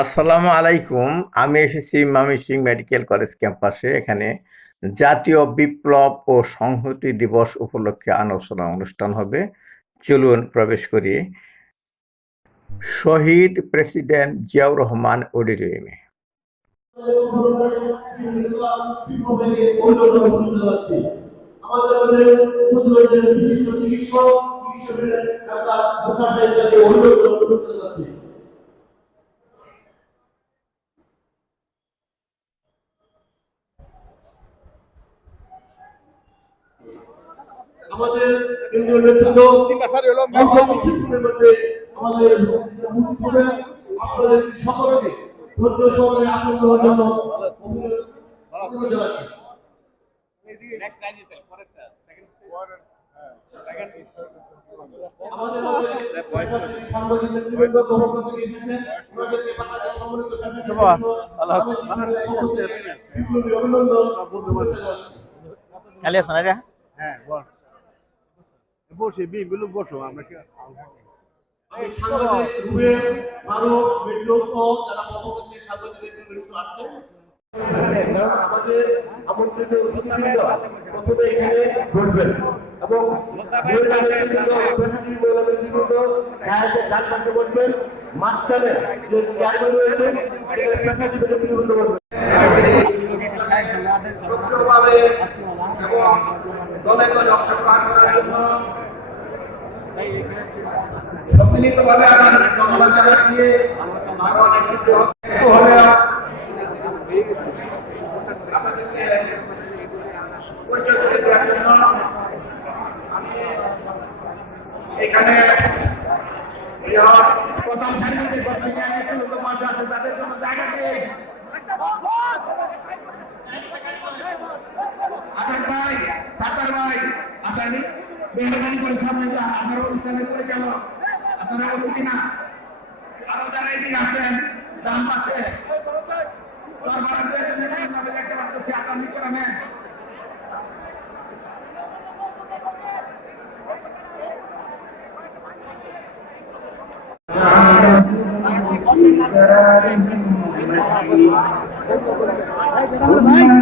আসসালামু আলাইকুম। আমি এসেছি ময়মনসিং মেডিকেল কলেজ ক্যাম্পাসে। এখানে জাতীয় বিপ্লব ও সংহতি দিবস উপলক্ষে আলোচনা অনুষ্ঠান হবে। চলুন প্রবেশ করি। শহীদ প্রেসিডেন্ট জিয়াউর রহমান অডিটোরিয়ামে। আমাদের মধ্যে উপযোগের বিশিষ্ট চিকিৎসক চিকিৎসকের একটা পোশাক জাতীয় অভিযোগ করতে যাচ্ছে আমাদের কেন্দ্রীয় নেতৃত্ব মধ্যে আমাদের আপনাদের সকলকে ধৈর্য সহকারে আসন দেওয়ার জন্য অনুরোধ জানাচ্ছি। নেক্সট আইজি তেল পরেরটা সেকেন্ড আমাদের মধ্যে সাংবাদিক নেতৃবৃন্দ প্রবক্ত বসে বিগুলো বসো আমরা কি আমাদের আমন্ত্রিত অতিথিবৃন্দ প্রথমে এখানে বসবেন। ডান পাশে বসবেন। মাঝখানে যে চেয়ারম্যান রয়েছেন পেশাজীবী নেতৃবৃন্দ বসবেন। এবং দলে দলে অংশগ্রহণ করার জন্য সম্মিলিতভাবে আমার ধন্যবাদ জানাচ্ছি আমার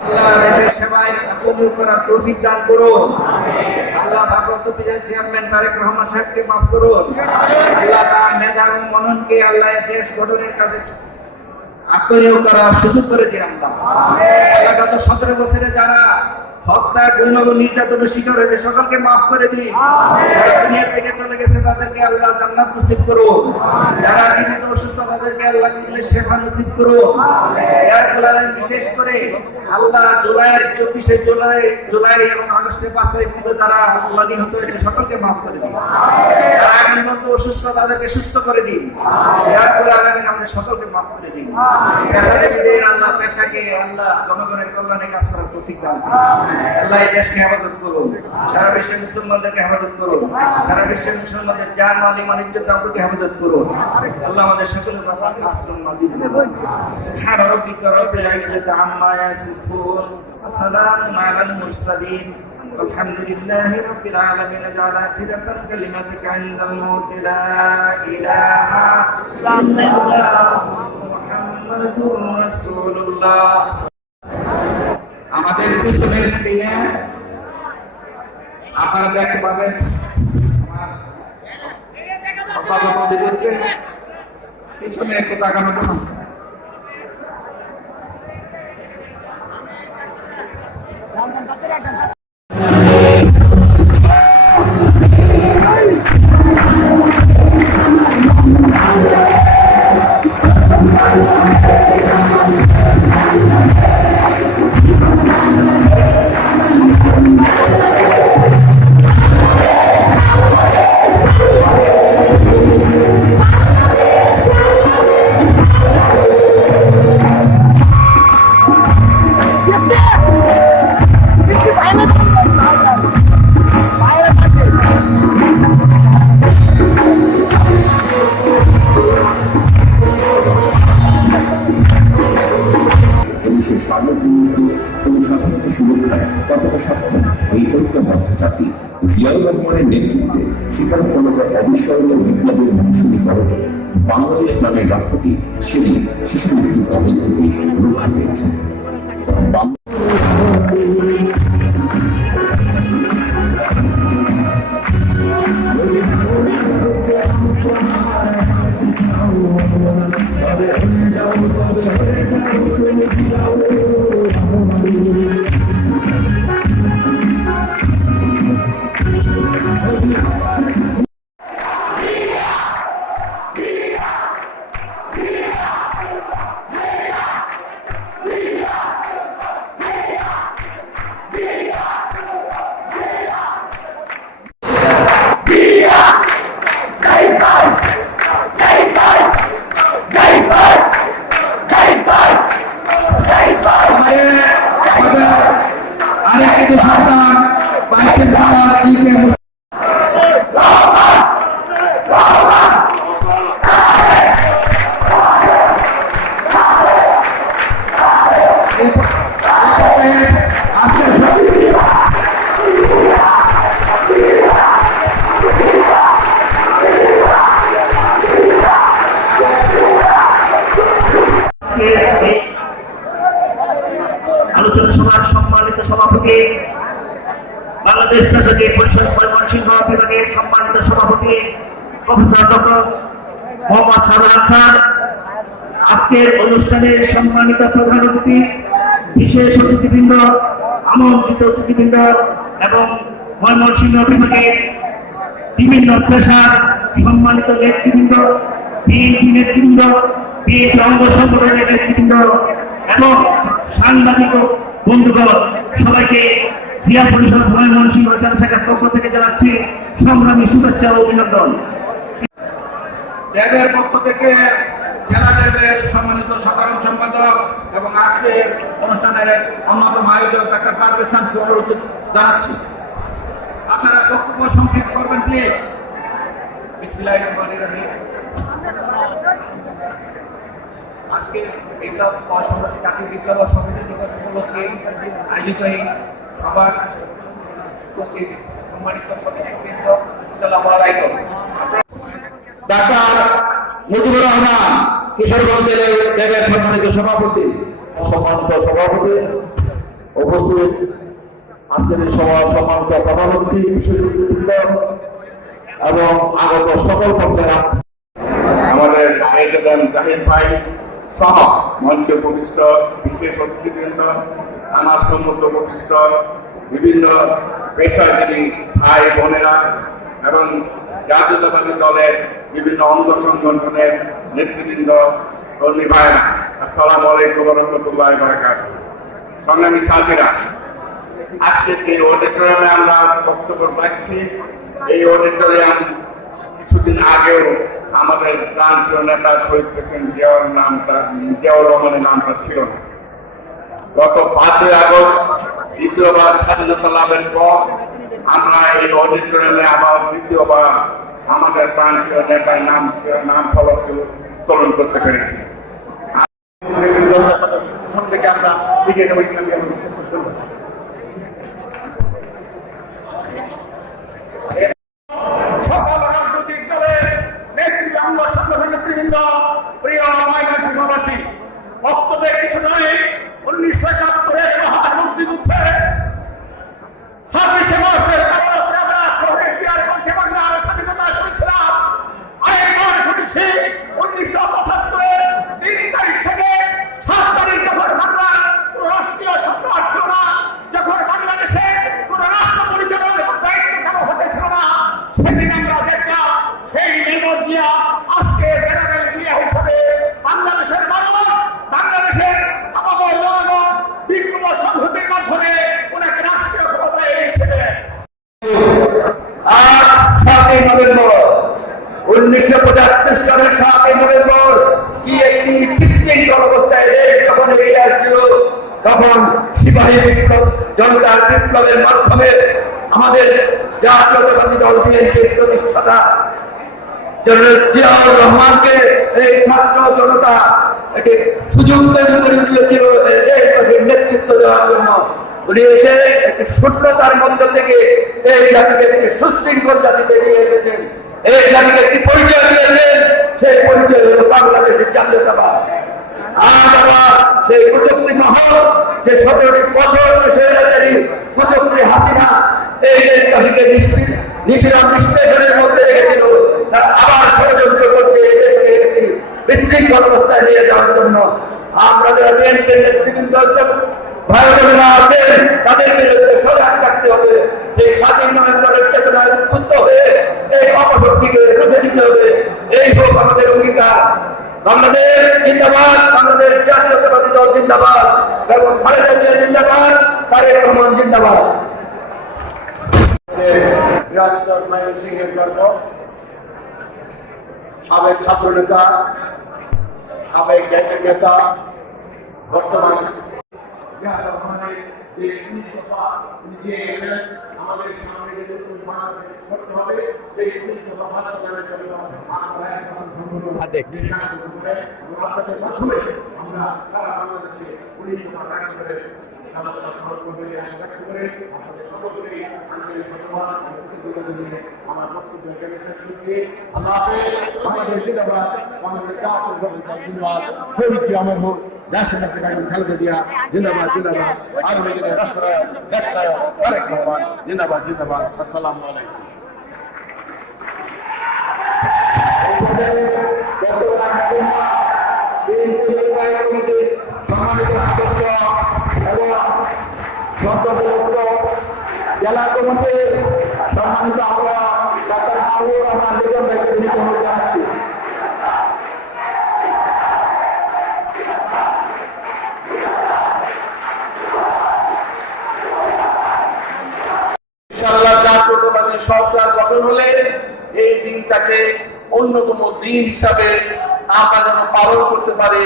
আল্লাহ দেশের সেবায় দান করুন। আল্লাহ প্রেসিডেন্ট চেয়ারম্যান তারেক রহমান সাহেবকে মাফ করুন। আল্লাহ তার মননকে আল্লাহ দেশ গঠনের কাজে আত্মনিয়োগ করার সুযোগ করে আমরা আল্লাহ গত সতেরো বছরে যারা হত্যা গুম এবং নির্যাতনের শিকার হয়েছে সকলকে মাফ করে দিন। যারা দুনিয়ার থেকে চলে গেছে, তাদেরকে আল্লাহ জান্নাত নসিব করুন যারা জীবিত অসুস্থ, তাদেরকে আল্লাহ করলে শেফা নসিব ফলে বিশেষ করে আল্লাহ জুলাইয়ের চব্বিশে জুলাই জুলাই এবং আগস্টের পাঁচ তারিখ মধ্যে যারা আল্লাহ নিহত হয়েছে, সকলকে মাফ করে দিন। যারা এখন মতো অসুস্থ, তাদেরকে সুস্থ করে দিন। আগামী আমাদের সকলকে মাফ করে দিন। পেশাজীবীদের আল্লাহ পেশাকে আল্লাহ জনগণের কল্যাণে কাজ করার তৌফিক দান। আল্লাহ এই দেশকে হেফাজত করুন সারা বিশ্বের মুসলমানদেরকে হেফাজত করুন সারা বিশ্বের মুসলমানদের জান মালি মানিজ্য দাবুকে হেফাজত করুন আল্লাহ আমাদের সকলের ব্যাপারে আসরুন নাজিল করুন সুবহান রাব্বিকা রাব্বিল ইজ্জাতি আম্মা ইয়াসিফুন ওয়া সালামুন আলাল মুরসালিন والحمد لله رب العالمين جعل آخرة كلمتك عند الموت لا إله إلا الله محمد رسول الله আমাদের পিছনের স্ক্রিনে আপনারা দেখতে পাবেন পিছনে একটু তাকানো কোনো জাতি। জিয়াউর রহমানের নেতৃত্বে সিপাহী জনতার অবিস্মরণীয় বিপ্লবের মৌসুমী করণে, বাংলাদেশ নামের রাষ্ট্রটি সেদিন শিশু মৃত্যুর কবল থেকে রক্ষা পেয়েছে। বাং- আমাদের ঢাকা সভাপতি প্রফেসর ডক্টর স্যার আজকের অনুষ্ঠানের সম্মানিত প্রধান অতিথি, বিশেষ অতিথিবৃন্দ, আমন্ত্রিত অতিথিবৃন্দ এবং ময়মনসিংহ বিভাগের বিভিন্ন পেশার সম্মানিত নেতৃবৃন্দ, বিএনপি নেতৃবৃন্দ, বিএনপি অঙ্গ সংগঠনের নেতৃবৃন্দ এবং সাংবাদিক বন্ধুগণ, সবাইকে ক্রিয়া পরিষদ ময়মনসিংহ জেলা শাখার পক্ষ থেকে জানাচ্ছি সংগ্রামী শুভেচ্ছা ও অভিনন্দন। ড্যাবের পক্ষ থেকে জেলা ড্যাবের সম্মানিত সাধারণ সম্পাদক এবং আজকের অনুষ্ঠানের অন্যতম আয়োজক ডাক্তার পারভেজ শামসকে অনুরোধ জানাচ্ছি। আপনারা বক্তব্য সংক্ষেপ করবেন প্লিজ আজকে বিপ্লব অসংগঠন জাতীয় বিপ্লব সংগঠন দিবস উপলক্ষে আয়োজিত এই সভার উপস্থিত সম্মানিত সদস্যবৃন্দ আসসালামু আলাইকুম। ডাক্তার মুজিবুর রহমান কিশোরগঞ্জ জেলার সম্মানিত সভাপতি। সম্মানিত সভাপতি উপস্থিত। আজকের এই সভার সম্মানিত প্রধানমন্ত্রী বিশ্ববিদ্যালয় এবং আগত সকল পর্যায়ের আমাদের মেজদান জাহিদ ভাই সহ, মঞ্চে উপবিষ্ট বিশেষ অতিথিবৃন্দ আমার সম্মুখে উপবিষ্ট বিভিন্ন পেশাজীবী ভাই বোনেরা এবং জাতীয়তাবাদী দলের বিভিন্ন অঙ্গ সংগঠনের নেতৃবৃন্দ, কর্মী ভাইরা আসসালামু আলাইকুম রহমতুল্লাহ বারাকাত সংগ্রামী সাথীরা, আজকে যে অডিটোরিয়ামে আমরা বক্তব্য পাচ্ছি এই অডিটোরিয়াম কিছুদিন আগেও আমাদের প্রান্তীয় নেতা শহীদ প্রেসিডেন্ট জিয়াউর নামটা জিয়াউর রহমানের নামটা ছিল গত পাঁচই আগস্ট দ্বিতীয়বার স্বাধীনতা লাভের পর আমরা এই অডিটোরিয়ামে আবার দ্বিতীয়বার আমাদের প্রান্তীয় নেতার নাম নাম ফলক উত্তোলন করতে পেরেছি। আমরা এগিয়ে যাব উনিশশো পঁচাত্তর সালের সাতই নভেম্বর কি একটি বিশৃঙ্খল অবস্থায় যখন এগিয়ে আসছিল তখন সিপাহী বিপ্লব, জনতার বিপ্লবের মাধ্যমে আমাদের জাতীয়তাবাদী দল বিএনপির প্রতিষ্ঠাতা জনারেল জিয়াউর রহমানকে এই ছাত্র জনতা একটি সুযোগ তৈরি করে দিয়েছিল নেতৃত্ব দেওয়ার জন্য। উনি এসে একটি শূন্যতার মধ্য থেকে এই জাতিকে একটি সুশৃঙ্খল জাতিতে নিয়ে এসেছেন। এই জাতিকে একটি পরিচয় দিয়েছেন? সেই পরিচয় হল বাংলাদেশের জাতীয়তাবাদ। আজ আবার সেই কুচক্রি মহল যে সতেরোটি বছর স্বৈরাচারী কুচক্রি হাসিনা, এই দেশবাসীকে নিপীড়ন বিশ্লেষণের মধ্যে রেখেছিল, তারা আবার ষড়যন্ত্র করছে এই একটি বিশৃঙ্খল অবস্থায় নিয়ে যাওয়ার জন্য। আমরা যারা বিএনপির নেতৃবৃন্দ ভাই বোনেরা আছেন তাদের বিরুদ্ধে সজাগ থাকতে হবে। যে স্বাধীন নভেম্বরের চেতনায় উদ্বুদ্ধ হয়ে এই অপশক্তিকে রুখে দিতে হবে। এই হোক আমাদের অঙ্গীকার। বাংলাদেশ জিন্দাবাদ, বাংলাদেশ জাতীয়তাবাদী দল জিন্দাবাদ, এবং খালেদা জিয়া জিন্দাবাদ, তারেক রহমান জিন্দাবাদ। সাবেক ছাত্র নেতা সাবেক নেতা, বর্তমান জিয়া রহমানের যে উনিশ আমাদের আমরা আমরা নেত্রী বেগম খালেদা জিয়া, জিন্দাবাদ জিন্দাবাদ। আগামী দিনে রাষ্ট্রনায়ক দেশনায়ক তারেক রহমান জিন্দাবাদ জিন্দাবাদ। আসসালামু আলাইকুম। জেলা কমিটির সম্মানিত আমরা ডক্টর মাহবুব রহমান দিনটাকে অন্যতম দিন হিসাবে আমরা যেন পালন করতে পারি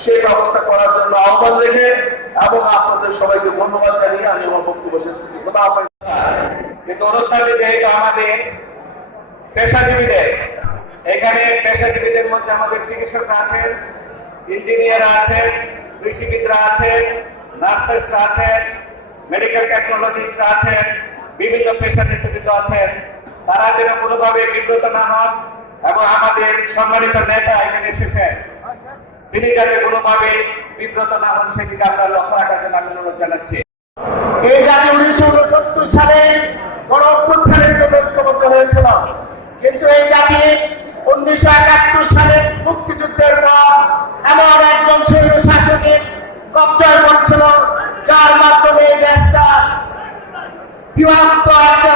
সে ব্যবস্থা করার জন্য আহ্বান রেখে এবং আপনাদের সবাইকে ধন্যবাদ জানিয়ে আমি আমার বক্তব্য শেষ করছি। যেহেতু আমাদের পেশাজীবীদের, এখানে পেশাজীবীদের মধ্যে আমাদের চিকিৎসকরা আছেন ইঞ্জিনিয়ার আছেন, কৃষিবিদরা আছেন, নার্সেসরা আছেন, মেডিকেল টেকনোলজিস্টরা আছেন, বিভিন্ন পেশা নেতৃবৃন্দ আছেন। তারা যেন কোনোভাবে বিব্রত না হন এবং আমাদের সম্মানিত নেতা এখানে এসেছেন। তিনি যাতে কোনোভাবে বিব্রত না হন, সেদিকে আমরা লক্ষ্য রাখার জন্য আমি অনুরোধ জানাচ্ছি। এই জাতি উনিশশো উনসত্তর সালে গণ অভ্যুত্থানের জন্য ঐক্যবদ্ধ হয়েছিল কিন্তু এই জাতি উনিশশো একাত্তর সালে মুক্তিযুদ্ধের পর এমন একজন স্বৈর শাসকের পড়েছিল যার মাধ্যমে এই দেশটা বিভক্ত একটা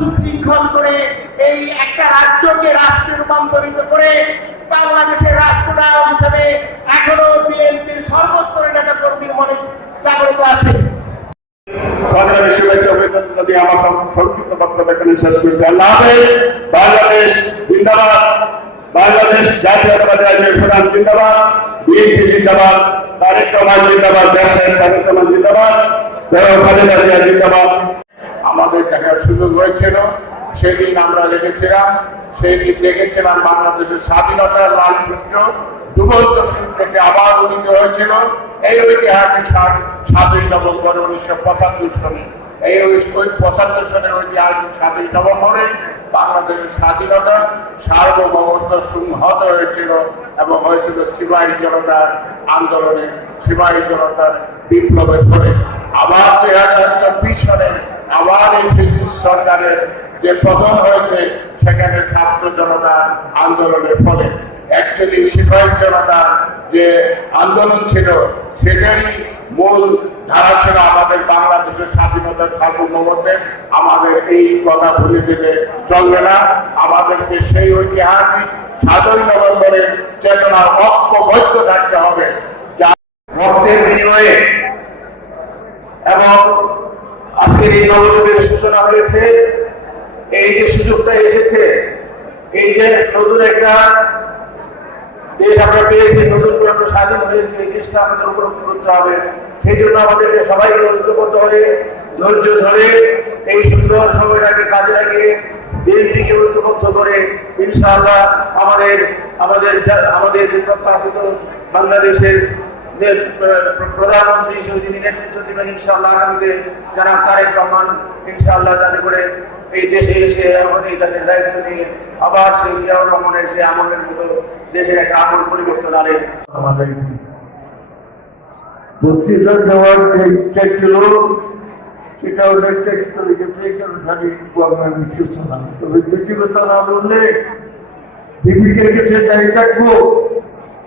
সুশৃঙ্খল করে এই একটা রাজ্যকে রাষ্ট্রে রূপান্তরিত করে বাংলাদেশের রাষ্ট্রনায়ক হিসেবে এখনও বিএনপির সর্বস্তরের নেতা কর্মীর মনে জাগ্রত আছে। শেষ বাংলাদেশ জিন্দাবাদ। বাংলাদেশ জিন্দাবাদ। আমাদের দেখার সুযোগ হয়েছিল সেদিন আমরা লেগেছিলাম সেই দিন লেগেছিলাম বাংলাদেশের স্বাধীনতার মানসূত্র ডুবন্ত সূত্রকে আবার উন্নীত হয়েছিল। এই ঐতিহাসিক সাত- সাতই নভেম্বর উনিশশো পঁচাত্তর সনে এই ওই- পঁচাত্তর সনের ঐতিহাসিক সাতই নভেম্বরে বাংলাদেশের স্বাধীনতা সার্বভৌমত্ব সংহত হয়েছিল এবং হয়েছিল সিপাহী জনতার আন্দোলনে, সিপাহী জনতার বিপ্লবের ফলে। আবার দুই হাজার চব্বিশ সালে সরকারের যে পতন হয়েছে, সেখানে ছাত্র জনতার আন্দোলনের ফলে। অ্যাকচুয়ালি সিপাহী জনতার যে আন্দোলন ছিল, সেটারই মূল ধারা ছিল আমাদের বাংলাদেশের স্বাধীনতার সার্বভৌমত্বের। আমাদের এই কথা ভুলে যেতে চলবে না। আমাদেরকে সেই ঐতিহাসিক সাতই নভেম্বরের চেতনা ঐক্যবদ্ধ থাকতে হবে। যা রক্তের বিনিময়ে এবং আজকের এই নবযুগের সূচনা হয়েছে। এই যে সুযোগটা এসেছে, এই যে নতুন একটা দেশ আমরা পেয়েছি, নতুন করে আমরা স্বাধীন হয়েছে, এই দেশটা আমাদের উপলব্ধি করতে হবে। সেই জন্য আমাদেরকে সবাইকে ঐক্যবদ্ধ হয়ে, ধৈর্য ধরে এই সুন্দর সময়টাকে কাজে লাগিয়ে বিএনপিকে ঐক্যবদ্ধ করে ইনশাআল্লাহ আমাদের আমাদের আমাদের প্রত্যাশিত বাংলাদেশের প্রধানমন্ত্রী হিসেবে নেতৃত্ব দিবেন, ইনশাআল্লাহ আগামীতে যারা তারেক রহমান, ইনশাআল্লাহ যাতে করে এই দেশে এসে দায়িত্ব নিয়ে আবার সেই জিয়াউর মতো দেশের একটা আমল পরিবর্তন আনে। বক্তৃতা দেওয়ার যে ইচ্ছা ছিল সেটা বিশ্বস্ত না তবে কথা না বললে থাকব।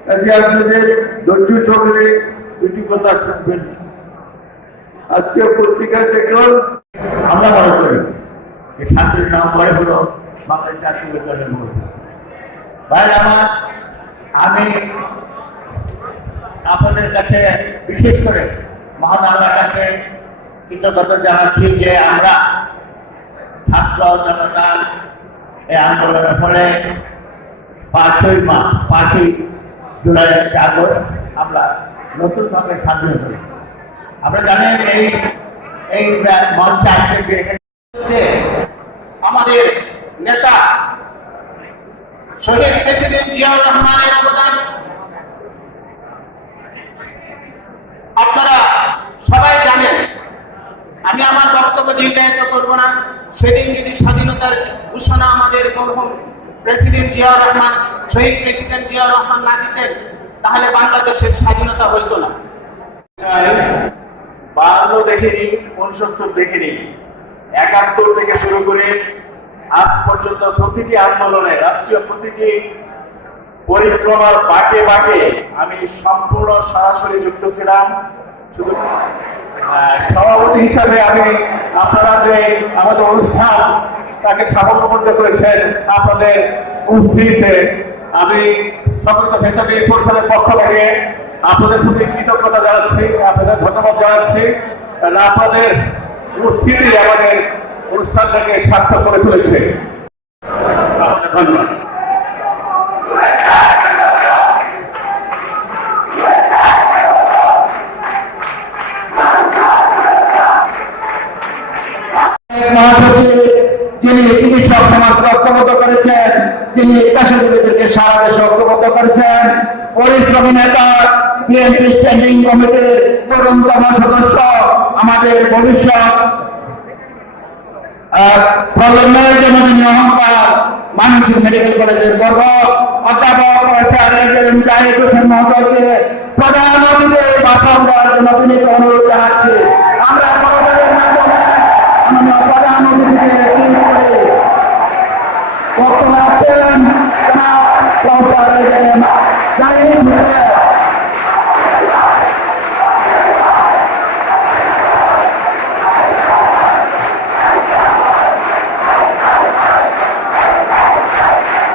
কাজে আপনাদের ধৈর্য সহকারে দুটি কথা শুনবেন। আজকে পত্রিকায় দেখলাম আমরা মনে করি যে শান্তির নাম পরে হলো বাংলাদেশ জাতীয় বিদ্যালয়ের মূল ভাই আমার, আমি আপনাদের কাছে বিশেষ করে মহান কাছে কৃতজ্ঞতা জানাচ্ছি যে আমরা ছাত্র জনতার এই আন্দোলনের ফলে পাঁচই মাস পাঁচই জুলাই আগস্ট আমরা আমরা এই এই মঞ্চে আজকে আমাদের নেতা শহীদ প্রেসিডেন্ট জিয়াউর রহমানের অবদান, আপনারা সবাই জানেন, আমি আমার বক্তব্য দীর্ঘায়িত করব না। সেদিন যদি স্বাধীনতার ঘোষণা আমাদের মরহুম প্রেসিডেন্ট জিয়াউর রহমান শহীদ প্রেসিডেন্ট জিয়াউর রহমান না দিতেন, তাহলে বাংলাদেশের স্বাধীনতা হইতো না। বাহান্ন দেখিনি উনসত্তর দেখিনি একাত্তর থেকে শুরু করে আজ পর্যন্ত প্রতিটি আন্দোলনে, রাষ্ট্রীয় প্রতিটি পরিক্রমার বাঁকে বাঁকে আমি সম্পূর্ণ সরাসরি যুক্ত ছিলাম। শুধু সভাপতি হিসাবে আমি আপনারা যে আমাদের অনুষ্ঠান তাকে সাফল্যমণ্ড করেছেন, আপনাদের উপস্থিতিতে আমি সকল পেশাজীবী পরিষদের পক্ষ থেকে আপনাদের প্রতি কৃতজ্ঞতা জানাচ্ছি, আপনাদের ধন্যবাদ জানাচ্ছি। আপনাদের উপস্থিতি আমাদের অনুষ্ঠানটাকে সার্থক করে তুলেছে। আপনাদের ধন্যবাদ। পেশাজীবীদেরকে সারা দেশে ঐক্যবদ্ধ করেছেন পরিশ্রমী নেতা বিএনপি স্ট্যান্ডিং কমিটির তরুণতম সদস্য আমাদের ভবিষ্যৎ। অহংকার অনুরোধ Yes.